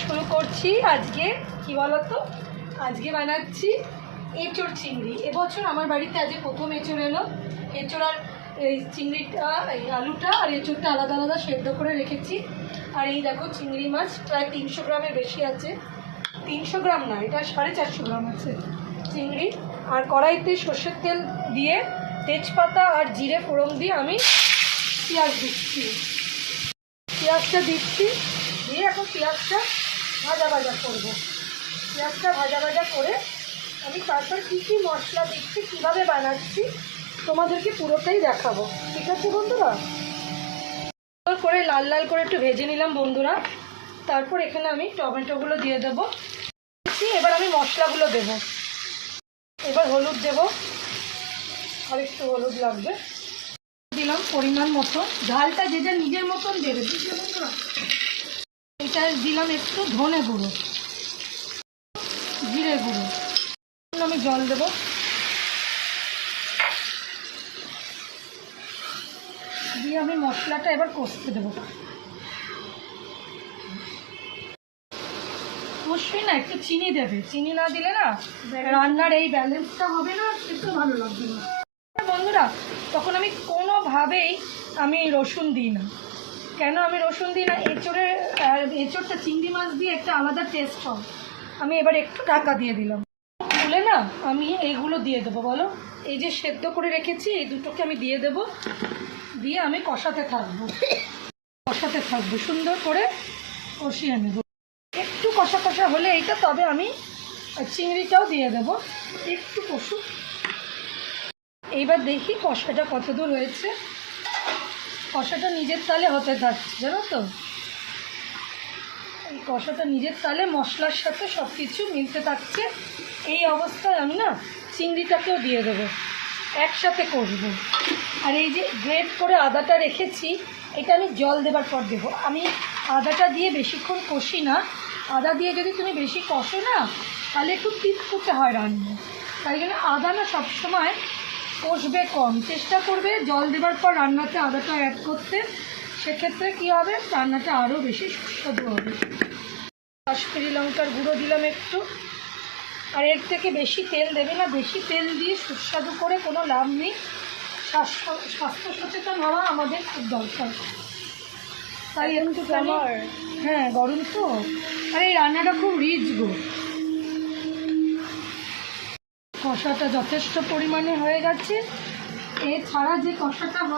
শুরু করছি আজকে। কি বলতো, আজকে বানাচ্ছি এঁচোড় চিংড়ি। এবছর আমার বাড়িতে আজকে প্রথম এঁচোড় এলো। এঁচোড় আর এই চিংড়িটা, এই আলুটা আর এঁচোড়টা আলাদা আলাদা সেদ্ধ করে রেখেছি। আর এই দেখো চিংড়ি মাছ প্রায় 300 গ্রামের বেশি আছে। 300 গ্রাম না, এটা 450 গ্রাম আছে চিংড়ি। আর কড়াইতে সর্ষের তেল দিয়ে তেজপাতা আর জিরে ফোড়ন দিয়ে আমি পেঁয়াজ দিচ্ছি। পেঁয়াজটা দিচ্ছি, দিয়ে এখন পেঁয়াজটা ভাজা ভাজা করবো। পেঁয়াজটা ভাজা ভাজা করে আমি তারপর কী কী মশলা দিচ্ছি, কীভাবে বানাচ্ছি তোমাদেরকে পুরোটাই দেখাবো। ঠিক আছে বন্ধুরা? করে লাল লাল করে একটু ভেজে নিলাম বন্ধুরা। তারপর এখানে আমি টমেটোগুলো দিয়ে দেবো। এবার আমি মশলাগুলো দেব। এবার হলুদ দেব, আর একটু হলুদ লাগবে, দিলাম পরিমাণ মতো। ঝালটা যে যা নিজের মতন দেবে, বুঝলে বন্ধুরা। এটা দিলাম একটু ধনে গুঁড়ো, জিরে গুঁড়ো। আমি জল দেবো, দিয়ে আমি মশলাটা এবার কষতে দেবো। অবশ্যই না একটু চিনি দেবে, চিনি না দিলে না রান্নার এই ব্যালেন্সটা হবে না, সেটা ভালো লাগবে না বন্ধুরা। তখন আমি কোনোভাবেই রসুন দিই না। কেন আমি রসুন দিই না? এঁচোড়টা চিংড়ি মাছ দিয়ে একটা আলাদা টেস্ট হয়। আমি এবার একটু ঢাকা দিয়ে দিলাম। তুলে না আমি এইগুলো দিয়ে দেবো। বলো, এই যে সেদ্ধ করে রেখেছি এই দুটোকে আমি দিয়ে দেব। দিয়ে আমি কষাতে থাকবো সুন্দর করে কষিয়ে নেব। একটু কষা কষা হলে এইটা, তবে আমি চিংড়িটাও দিয়ে দেব। একটু কষুক। এইবার দেখি কষাটা কত দূর হয়েছে। কষাটা নিজের তালে হতে থাকছে, জানো তো। এই কষাটা নিজের তালে মশলার সাথে সব কিছু মিলতে থাকছে। এই অবস্থায় আমি না চিংড়িটাকেও দিয়ে দেবো, একসাথে কষবো। আর এই যে গ্রেট করে আদাটা রেখেছি, এটা আমি জল দেবার পর দেবো। আমি আদাটা দিয়ে বেশিক্ষণ কষি না। আদা দিয়ে যদি তুমি বেশি কষো না, তাহলে একটু তিতকুটে হয় রান্না। তাই জন্য আদা না সবসময় কষবে কম, চেষ্টা করবে জল দেবার পর রান্নাতে আদাটা অ্যাড করতে। সেক্ষেত্রে কী হবে, রান্নাটা আরও বেশি সুস্বাদু হবে। কাশ্মীরি লঙ্কার গুঁড়ো দিলাম একটু। আর এর থেকে বেশি তেল দেবে না। বেশি তেল দিয়ে সুস্বাদু করে কোনো লাভ নেই। স্বাস্থ্য সচেতন হওয়া আমাদের খুব দরকার। তাই একটু হ্যাঁ, গরম তো। আর এই রান্নাটা খুব রিচ গো। কষাটা যথেষ্ট পরিমাণে হয়ে গেছে। এছাড়া যে কষাটা হবে